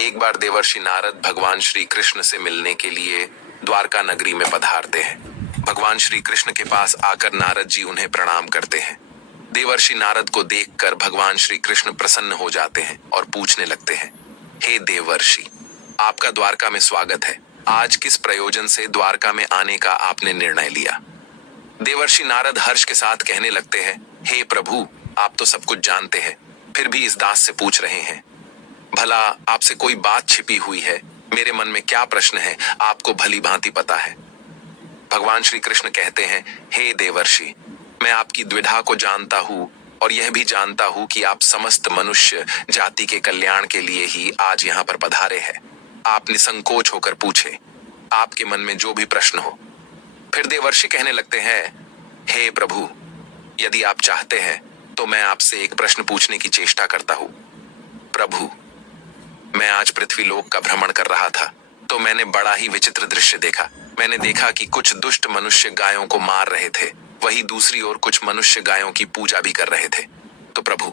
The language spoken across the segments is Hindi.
एक बार देवर्षि नारद भगवान श्री कृष्ण से मिलने के लिए द्वारका नगरी में पधारते हैं। भगवान श्री कृष्ण के पास आकर नारद जी उन्हें प्रणाम करते हैं। देवर्षि नारद को देखकर भगवान श्री कृष्ण प्रसन्न हो जाते हैं और पूछने लगते हैं, हे देवर्षि, आपका द्वारका में स्वागत है। आज किस प्रयोजन से द्वारका में आने का आपने निर्णय लिया? देवर्षि नारद हर्ष के साथ कहने लगते हैं, हे प्रभु, आप तो सब कुछ जानते हैं, फिर भी इस दास से पूछ रहे हैं। भला आपसे कोई बात छिपी हुई है? मेरे मन में क्या प्रश्न है, आपको भली भांति पता है। भगवान श्री कृष्ण कहते हैं, हे देवर्षि, मैं आपकी द्विधा को जानता हूँ और यह भी जानता हूँ कि आप समस्त मनुष्य जाति के कल्याण के लिए ही आज यहाँ पर पधारे हैं। आप निसंकोच होकर पूछे, आपके मन में जो भी प्रश्न हो। फिर देवर्षि कहने लगते हैं, हे प्रभु, यदि आप चाहते हैं तो मैं आपसे एक प्रश्न पूछने की चेष्टा करता हूँ। प्रभु, मैं आज पृथ्वी लोक का भ्रमण कर रहा था तो मैंने बड़ा ही विचित्र दृश्य देखा। मैंने देखा कि कुछ दुष्ट मनुष्य गायों को मार रहे थे, वहीं दूसरी ओर कुछ मनुष्य गायों की पूजा भी कर रहे थे। तो प्रभु,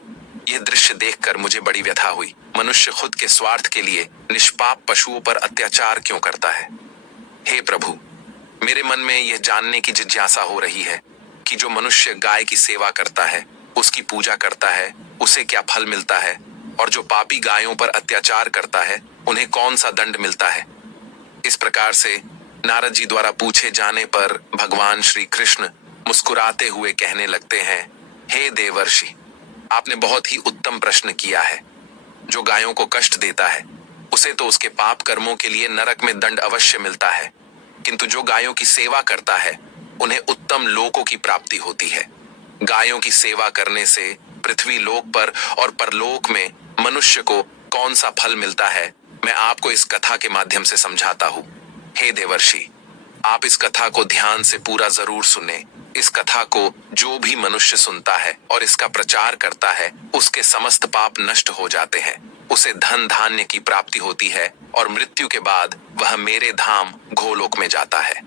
यह दृश्य देखकर मुझे बड़ी व्यथा हुई। मनुष्य खुद के स्वार्थ के लिए निष्पाप पशुओं पर अत्याचार क्यों करता है? हे प्रभु, मेरे मन में यह जानने की जिज्ञासा हो रही है कि जो मनुष्य गाय की सेवा करता है, उसकी पूजा करता है, उसे क्या फल मिलता है, और जो पापी गायों पर अत्याचार करता है, उन्हें कौन सा दंड मिलता है। इस प्रकार से नारद जी द्वारा पूछे जाने पर भगवान श्री कृष्ण मुस्कुराते हुए कहने लगते हैं, हे देवर्षि, आपने बहुत ही उत्तम प्रश्न किया है। जो गायों को कष्ट देता है, उसे तो उसके पाप कर्मों के लिए नरक में दंड अवश्य मिलता है, किंतु जो गायों की सेवा करता है, उन्हें उत्तम लोकों की प्राप्ति होती है। गायों की सेवा करने से पृथ्वी लोक पर और परलोक में मनुष्य को कौन सा फल मिलता है, मैं आपको इस कथा के माध्यम से समझाता हूँ। हे देवर्षि, आप इस कथा को ध्यान से पूरा जरूर सुने। इस कथा को जो भी मनुष्य सुनता है और इसका प्रचार करता है, उसके समस्त पाप नष्ट हो जाते हैं, उसे धन धान्य की प्राप्ति होती है और मृत्यु के बाद वह मेरे धाम गोलोक में जाता है।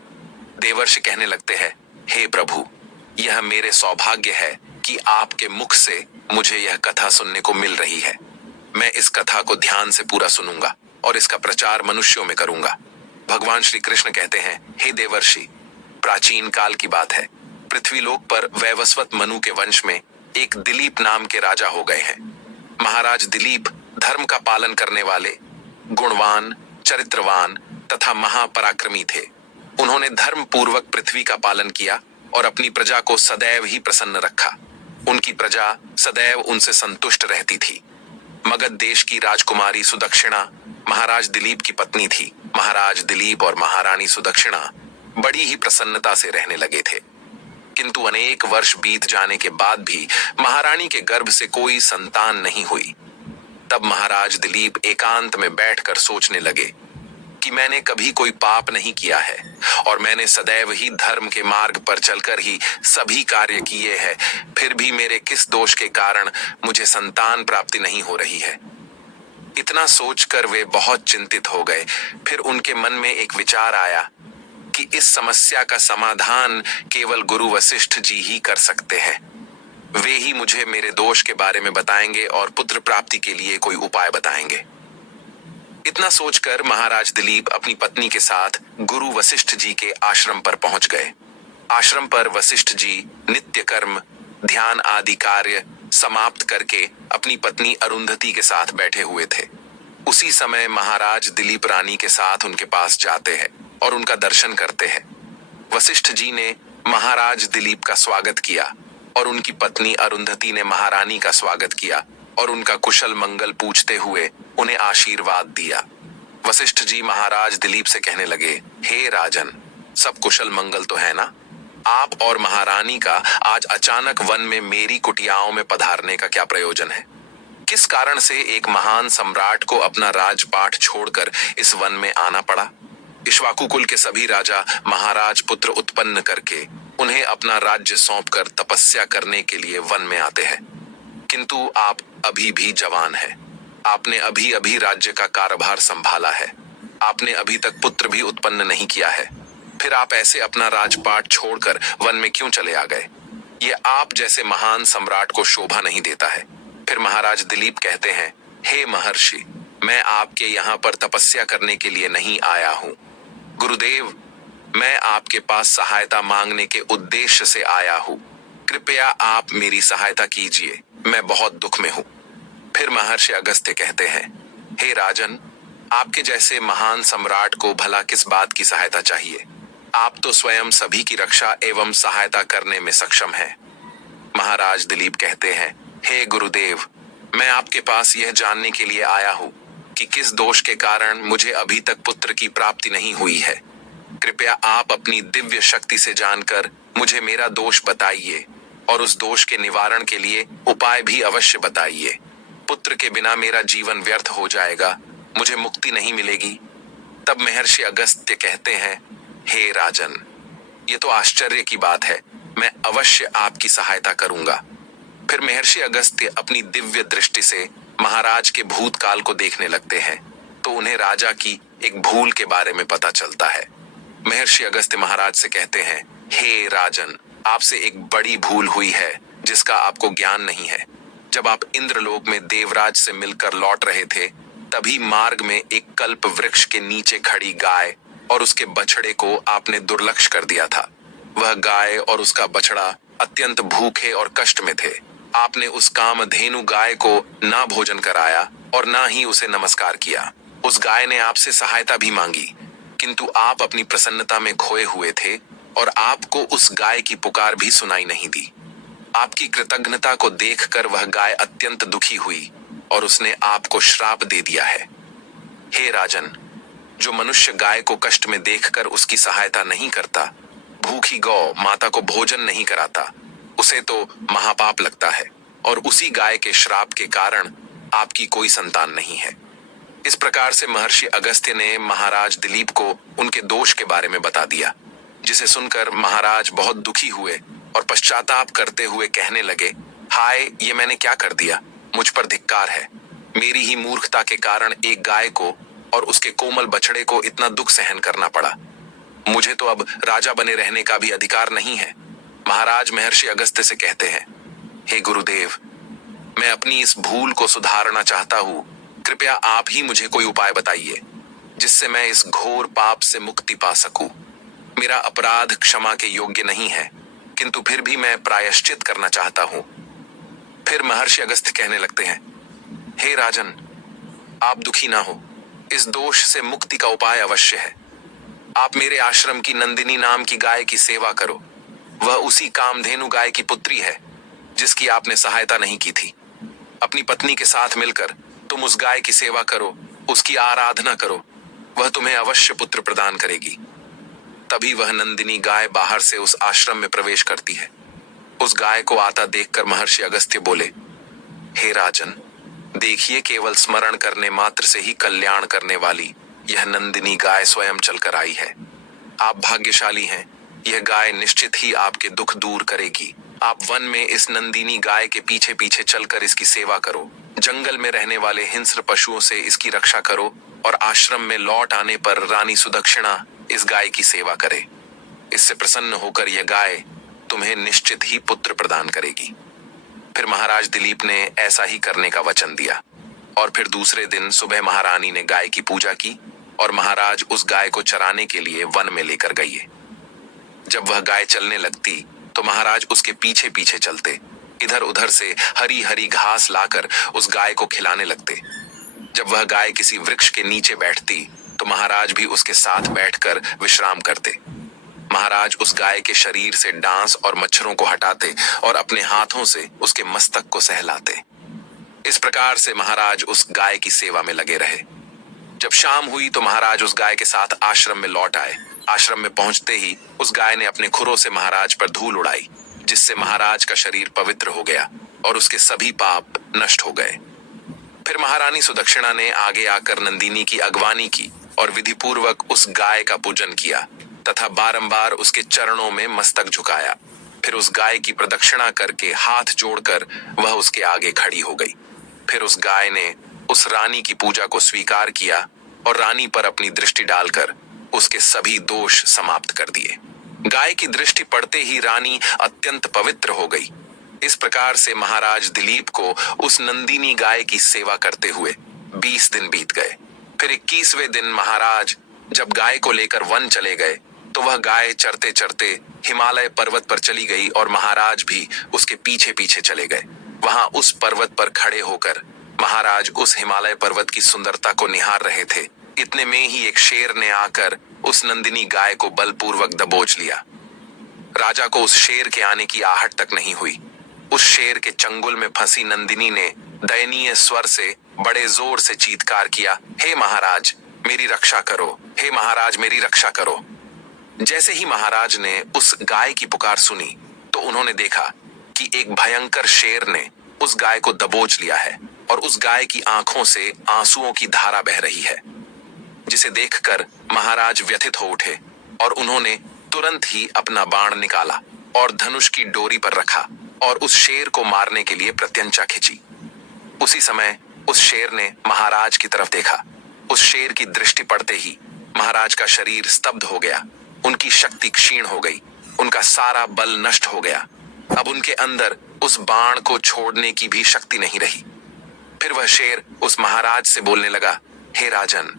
देवर्षि कहने लगते हैं, हे प्रभु, यह मेरे सौभाग्य है कि आपके मुख से मुझे यह कथा सुनने को मिल रही है। मैं इस कथा को ध्यान से पूरा सुनूंगा और इसका प्रचार मनुष्यों में करूंगा। भगवान श्री कृष्ण कहते हैं, हे देवर्षि, प्राचीन काल की बात है। पृथ्वी लोक पर वैवस्वत मनु के वंश में एक दिलीप नाम के राजा हो गए हैं। महाराज दिलीप धर्म का पालन करने वाले, गुणवान, चरित्रवान तथा महापराक्रमी थे। उन्होंने धर्म पूर्वक पृथ्वी का पालन किया और अपनी प्रजा को सदैव ही प्रसन्न रखा। उनकी प्रजा सदैव उनसे संतुष्ट रहती थी। मगध देश की राजकुमारी सुदक्षिणा महाराज दिलीप की पत्नी थी। महाराज दिलीप और महारानी सुदक्षिणा बड़ी ही प्रसन्नता से रहने लगे थे, किंतु अनेक वर्ष बीत जाने के बाद भी महारानी के गर्भ से कोई संतान नहीं हुई। तब महाराज दिलीप एकांत में बैठकर सोचने लगे कि मैंने कभी कोई पाप नहीं किया है और मैंने सदैव ही धर्म के मार्ग पर चलकर ही सभी कार्य किए हैं, फिर भी मेरे किस दोष के कारण मुझे संतान प्राप्ति नहीं हो रही है। इतना सोचकर वे बहुत चिंतित हो गए। फिर उनके मन में एक विचार आया कि इस समस्या का समाधान केवल गुरु वशिष्ठ जी ही कर सकते हैं। वे ही मुझे मेरे दोष के बारे में बताएंगे और पुत्र प्राप्ति के लिए कोई उपाय बताएंगे। इतना सोचकर महाराज दिलीप अपनी पत्नी के साथ गुरु वशिष्ठ जी के आश्रम पर पहुंच गए। आश्रम पर वशिष्ठ जी नित्य कर्म, ध्यान आदि कार्य समाप्त करके अपनी पत्नी अरुंधति के साथ बैठे हुए थे। उसी समय महाराज दिलीप रानी के साथ उनके पास जाते हैं और उनका दर्शन करते हैं। वशिष्ठ जी ने महाराज दिलीप का स्वागत किया और उनकी पत्नी अरुंधति ने महारानी का स्वागत किया और उनका कुशल मंगल पूछते हुए उन्हें आशीर्वाद दिया। वशिष्ठ जी महाराज दिलीप से कहने लगे, हे राजन, सब कुशल मंगल तो है ना? आप और महारानी का आज अचानक वन में मेरी कुटियाओं में पधारने का क्या प्रयोजन है? किस कारण से एक महान सम्राट को अपना राजपाट छोड़कर इस वन में आना पड़ा? इक्ष्वाकु कुल के सभी राजा महाराज पुत्र उत्पन्न करके उन्हें अपना राज्य सौंपकर तपस्या करने के लिए वन में आते हैं, किंतु आप अभी भी जवान हैं। आपने अभी अभी राज्य का कार्यभार संभाला है। आपने अभी तक पुत्र भी उत्पन्न नहीं किया है, फिर आप ऐसे अपना राजपाट छोड़कर वन में क्यों चले आ गए? ये आप जैसे महान सम्राट को शोभा नहीं देता है। फिर महाराज दिलीप कहते हैं, हे महर्षि, मैं आपके यहाँ पर तपस्या करने के लिए नहीं आया हूँ। गुरुदेव, मैं आपके पास सहायता मांगने के उद्देश्य से आया हूँ। कृपया आप मेरी सहायता कीजिए, मैं बहुत दुख में हूँ। फिर महर्षि अगस्त्य कहते हैं, हे राजन, आपके जैसे महान सम्राट को भला किस बात की सहायता चाहिए? आप तो स्वयं सभी की रक्षा एवं सहायता करने में सक्षम हैं। महाराज दिलीप कहते हैं, हे गुरुदेव, मैं आपके पास यह जानने के लिए आया हूँ कि किस दोष के कारण मुझे अभी तक पुत्र की प्राप्ति नहीं हुई है। कृपया आप अपनी दिव्य शक्ति से जानकर मुझे मेरा दोष बताइए और उस दोष के निवारण के लिए उपाय भी अवश्य बताइए। पुत्र के बिना मेरा जीवन व्यर्थ हो जाएगा, मुझे मुक्ति नहीं मिलेगी। तब महर्षि अगस्त्य कहते हैं, हे राजन, ये तो आश्चर्य की बात है, मैं अवश्य आपकी सहायता करूंगा। फिर महर्षि अगस्त्य अपनी दिव्य दृष्टि से महाराज के भूतकाल को देखने लगते हैं तो उन्हें राजा की एक भूल के बारे में पता चलता है। महर्षि अगस्त्य महाराज से कहते हैं, हे राजन, आपसे एक बड़ी भूल हुई है जिसका आपको ज्ञान नहीं है। जब आप इंद्रलोक में देवराज से मिलकर लौट रहे थे, तभी मार्ग में एक कल्प वृक्ष के नीचे खड़ी गाय और उसके बछड़े को आपने दुर्लक्ष्य कर दिया था। वह गाय और उसका बछड़ा अत्यंत भूखे और कष्ट में थे। आपने उस कामधेनु गाय को ना भोजन कराया और ना ही उसे नमस्कार किया। उस गाय ने आपसे सहायता भी मांगी, किंतु आप अपनी प्रसन्नता में खोए हुए थे और आपको उस गाय की पुकार भी सुनाई नहीं दी। आपकी कृतज्ञता को देखकर वह गाय अत्यंत दुखी हुई और उसने आपको श्राप दे दिया है। हे राजन, जो मनुष्य गाय को कष्ट में देखकर उसकी सहायता नहीं करता, भूखी गौ माता को भोजन नहीं कराता, उसे तो महापाप लगता है और उसी गाय के श्राप के कारण आपकी कोई संतान नहीं है। इस प्रकार से महर्षि अगस्त्य ने महाराज दिलीप को उनके दोष के बारे में बता दिया, जिसे सुनकर महाराज बहुत दुखी हुए और पश्चाताप करते हुए कहने लगे, हाय, ये मैंने क्या कर दिया? मुझ पर धिक्कार है। मेरी ही मूर्खता के कारण एक गाय को और उसके कोमल बछड़े को इतना दुख सहन करना पड़ा। मुझे तो अब राजा बने रहने का भी अधिकार नहीं है। महाराज महर्षि अगस्त्य से कहते हैं, हे गुरुदेव, मैं अपनी इस भूल को सुधारना चाहता हूँ। कृपया आप ही मुझे कोई उपाय बताइए जिससे मैं इस घोर पाप से मुक्ति पा सकूं। मेरा अपराध क्षमा के योग्य नहीं है, किंतु फिर भी मैं प्रायश्चित करना चाहता हूं। फिर महर्षि अगस्त्य कहने लगते हैं, हे राजन, आप दुखी ना हो, इस दोष से मुक्ति का उपाय अवश्य है। आप मेरे आश्रम की नंदिनी नाम की गाय की सेवा करो। वह उसी कामधेनु गाय की पुत्री है जिसकी आपने सहायता नहीं की थी। अपनी पत्नी के साथ मिलकर तुम उस गाय की सेवा करो, उसकी आराधना करो, वह तुम्हें अवश्य पुत्र प्रदान करेगी। तभी वह नंदिनी गाय बाहर से उस आश्रम में प्रवेश करती है। उस गाय को आता देखकर महर्षि अगस्त्य बोले, हे राजन, देखिए, केवल स्मरण करने मात्र से ही कल्याण करने वाली यह नंदिनी गाय स्वयं चलकर आई है। आप भाग्यशाली हैं, यह गाय निश्चित ही आपके दुख दूर करेगी। आप वन में इस नंदिनी गाय के पीछे पीछे चलकर इसकी सेवा करो, जंगल में रहने वाले हिंस्र पशुओं से इसकी रक्षा करो और आश्रम में लौट आने पर रानी सुदक्षिणा इस गाय की सेवा करे। इससे प्रसन्न होकर यह गाय तुम्हें निश्चित ही पुत्र प्रदान करेगी। फिर महाराज दिलीप ने ऐसा ही करने का वचन दिया और फिर दूसरे दिन सुबह महारानी ने गाय की पूजा की और महाराज उस गाय को चराने के लिए वन में लेकर गए। जब वह गाय चलने लगती तो महाराज उसके पीछे पीछे चलते, इधर उधर से हरी हरी घास लाकर उस गाय को खिलाने लगते। जब वह गाय किसी वृक्ष के नीचे बैठती तो महाराज भी उसके साथ बैठकर विश्राम करते। महाराज उस गाय के शरीर से डांस और मच्छरों को हटाते और अपने हाथों से उसके मस्तक को सहलाते। इस प्रकार से महाराज उस गाय की सेवा में लगे रहे। जब शाम हुई तो महाराज उस गाय के साथ आश्रम में लौट आए। आश्रम में पहुंचते ही उस गाय ने अपने खुरों से महाराज पर धूल उड़ाई, जिससे महाराज का शरीर पवित्र हो गया और उसके सभी पाप नष्ट हो गए। फिर महारानी सुदक्षिणा ने आगे आकर नंदिनी की अगवानी की और विधि पूर्वक उस गाय का पूजन किया तथा बारंबार उसके चरणों में मस्तक झुकाया। फिर उस गाय की प्रदक्षिणा करके हाथ जोड़कर वह उसके आगे खड़ी हो गई। फिर उस गाय ने उस रानी की पूजा को स्वीकार किया और रानी पर अपनी दृष्टि डालकर उसके सभी दोष समाप्त कर दिए। गाय की दृष्टि पड़ते ही रानी अत्यंत पवित्र हो गई। इस प्रकार से महाराज दिलीप को उस नंदिनी गाय की सेवा करते हुए 20 दिन बीत गए। फिर 21वें दिन महाराज जब गाय को लेकर वन चले गए तो वह गाय चरते चरते हिमालय पर्वत पर चली गई और महाराज भी उसके पीछे पीछे चले गए। वहां उस पर्वत पर खड़े होकर महाराज उस हिमालय पर्वत की सुंदरता को निहार रहे थे। इतने में ही एक शेर ने आकर उस नंदिनी गाय को बलपूर्वक दबोच लिया। राजा को उस शेर के आने की आहट तक नहीं हुई। उस शेर के चंगुल में फंसी नंदिनी ने दयनीय स्वर से बड़े जोर से चीत्कार किया, हे महाराज मेरी रक्षा करो, हे महाराज मेरी रक्षा करो। जैसे ही महाराज ने उस गाय की पुकार सुनी तो उन्होंने देखा कि एक भयंकर शेर ने उस गाय को दबोच लिया है और उस गाय की आंखों से आंसुओं की धारा बह रही है, जिसे देखकर महाराज व्यथित हो उठे और उन्होंने तुरंत ही अपना बाण निकाला और धनुष की डोरी पर रखा और उस शेर को मारने के लिए प्रत्यंचा खींची। उसी समय उस शेर ने महाराज की तरफ देखा। उस शेर की दृष्टि पड़ते ही महाराज का शरीर स्तब्ध हो गया, उनकी शक्ति क्षीण हो गई, उनका सारा बल नष्ट हो गया। अब उनके अंदर उस बाण को छोड़ने की भी शक्ति नहीं रही। फिर वह शेर उस महाराज से बोलने लगा, हे राजन,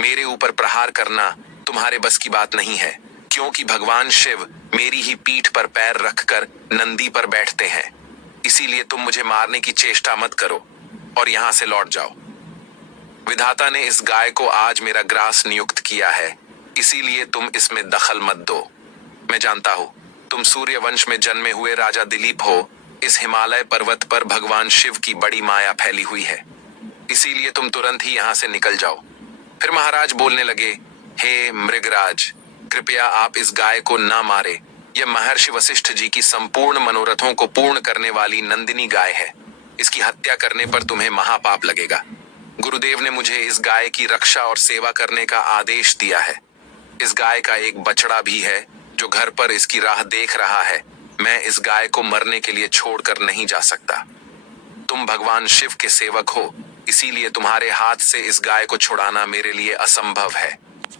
मेरे ऊपर प्रहार करना तुम्हारे बस की बात नहीं है, क्योंकि भगवान शिव मेरी ही पीठ पर पैर रखकर नंदी पर बैठते हैं। इसीलिए तुम मुझे मारने की चेष्टा मत करो और यहां से लौट जाओ। विधाता ने इस गाय को आज मेरा ग्रास नियुक्त किया है, इसीलिए तुम इसमें दखल मत दो। मैं जानता हूं तुम सूर्य वंश में जन्मे हुए राजा दिलीप हो। इस हिमालय पर्वत पर भगवान शिव की बड़ी माया फैली हुई है, इसीलिए तुम तुरंत ही यहां से निकल जाओ। फिर महाराज बोलने लगे, हे मृगराज, कृपया आप इस गाय को ना मारे। यह महर्षि वशिष्ठ जी की संपूर्ण मनोरथों को पूर्ण करने वाली नंदिनी गाय है। इसकी हत्या करने पर तुम्हें महापाप लगेगा। गुरुदेव ने मुझे इस गाय की रक्षा और सेवा करने का आदेश दिया है। इस गाय का एक बछड़ा भी है जो घर पर इसकी राह देख रहा है। मैं इस गाय को मरने के लिए छोड़कर नहीं जा सकता। तुम भगवान शिव के सेवक हो, इसीलिए तुम्हारे हाथ से इस गाय को छुड़ाना मेरे लिए असंभव है।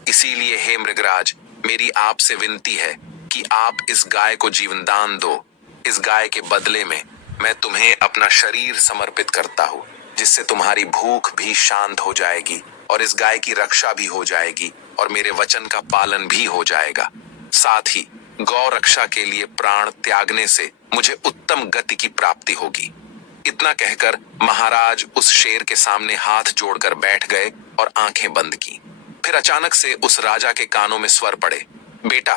इसीलिए हे मृगराज, मेरी आपसे विनती है कि आप इस गाय को जीवन दान दो। इस गाय के बदले में मैं तुम्हें अपना शरीर समर्पित करता हूँ, जिससे तुम्हारी भूख भी शांत हो जाएगी और इस गाय की रक्षा भी हो जाएगी और मेरे वचन का पालन भी हो जाएगा। साथ ही गौ रक्षा के लिए प्राण त्यागने से मुझे उत्तम गति की प्राप्ति होगी। इतना कहकर महाराज उस शेर के सामने हाथ जोड़कर बैठ गए और आंखें बंद की। फिर अचानक से उस राजा के कानों में स्वर पड़े, बेटा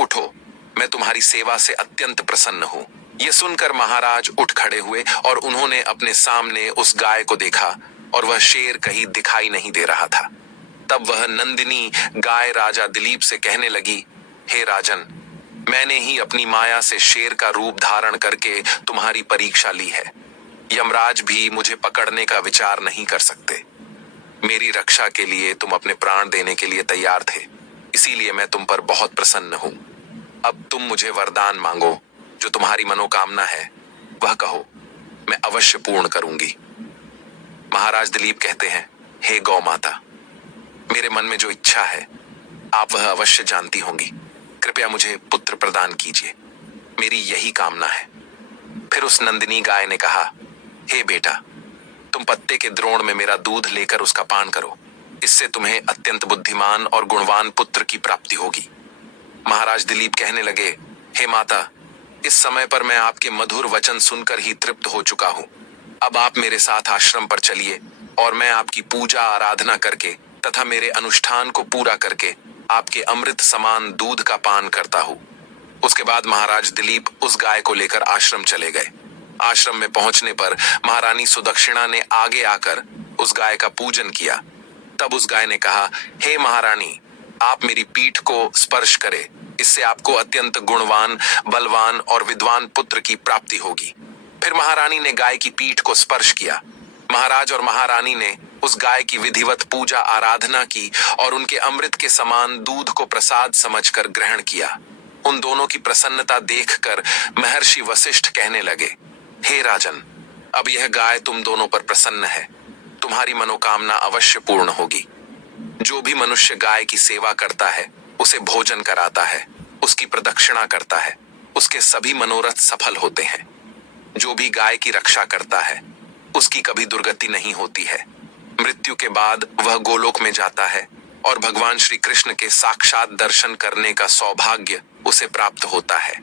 उठो, मैं तुम्हारी सेवा से अत्यंत प्रसन्न हूँ। यह सुनकर महाराज उठ खड़े हुए और उन्होंने अपने सामने उस गाय को देखा और वह शेर कहीं दिखाई नहीं दे रहा था। तब वह नंदिनी गाय राजा दिलीप से कहने लगी, हे राजन, मैंने ही अपनी माया से शेर का रूप धारण करके तुम्हारी परीक्षा ली है। यमराज भी मुझे पकड़ने का विचार नहीं कर सकते। मेरी रक्षा के लिए तुम अपने प्राण देने के लिए तैयार थे, इसीलिए मैं तुम पर बहुत प्रसन्न हूं। अब तुम मुझे वरदान मांगो, जो तुम्हारी मनोकामना है वह कहो, मैं अवश्य पूर्ण करूंगी। महाराज दिलीप कहते हैं, हे गौ माता, मेरे मन में जो इच्छा है आप वह अवश्य जानती होंगी। कृपया मुझे पुत्र प्रदान कीजिए, मेरी यही कामना है। फिर उस नंदिनी गाय ने कहा, हे बेटा, तुम पत्ते के द्रोण में मेरा दूध लेकर उसका पान करो। इससे तुम्हें अत्यंत बुद्धिमान और गुणवान पुत्र की प्राप्ति होगी। महाराज दिलीप कहने लगे, हे माता, इस समय पर मैं आपके मधुर वचन सुनकर ही तृप्त हो चुका हूँ। अब आप मेरे साथ आश्रम पर चलिए और मैं आपकी पूजा आराधना करके तथा मेरे अनुष्ठान को पूरा करके आपके अमृत समान दूध का पान करता हूँ। उसके बाद महाराज दिलीप उस गाय को लेकर आश्रम चले गए। आश्रम में पहुंचने पर महारानी सुदक्षिणा ने आगे आकर उस गाय का पूजन किया। तब उस गाय ने कहा, हे महारानी, आप मेरी पीठ को स्पर्श करें, इससे आपको अत्यंत गुणवान, बलवान और विद्वान पुत्र की प्राप्ति होगी। फिर महारानी ने गाय की पीठ को स्पर्श किया। महाराज और महारानी ने उस गाय की विधिवत पूजा आराधना की और उनके अमृत के समान दूध को प्रसाद समझकर ग्रहण किया। उन दोनों की प्रसन्नता देखकर महर्षि वशिष्ठ कहने लगे, हे राजन, अब यह गाय तुम दोनों पर प्रसन्न है, तुम्हारी मनोकामना अवश्य पूर्ण होगी। जो भी मनुष्य गाय की सेवा करता है, उसे भोजन कराता है, उसकी प्रदक्षिणा करता है, उसके सभी मनोरथ सफल होते हैं। जो भी गाय की रक्षा करता है, उसकी कभी दुर्गति नहीं होती है। मृत्यु के बाद वह गोलोक में जाता है और भगवान श्री कृष्ण के साक्षात दर्शन करने का सौभाग्य उसे प्राप्त होता है।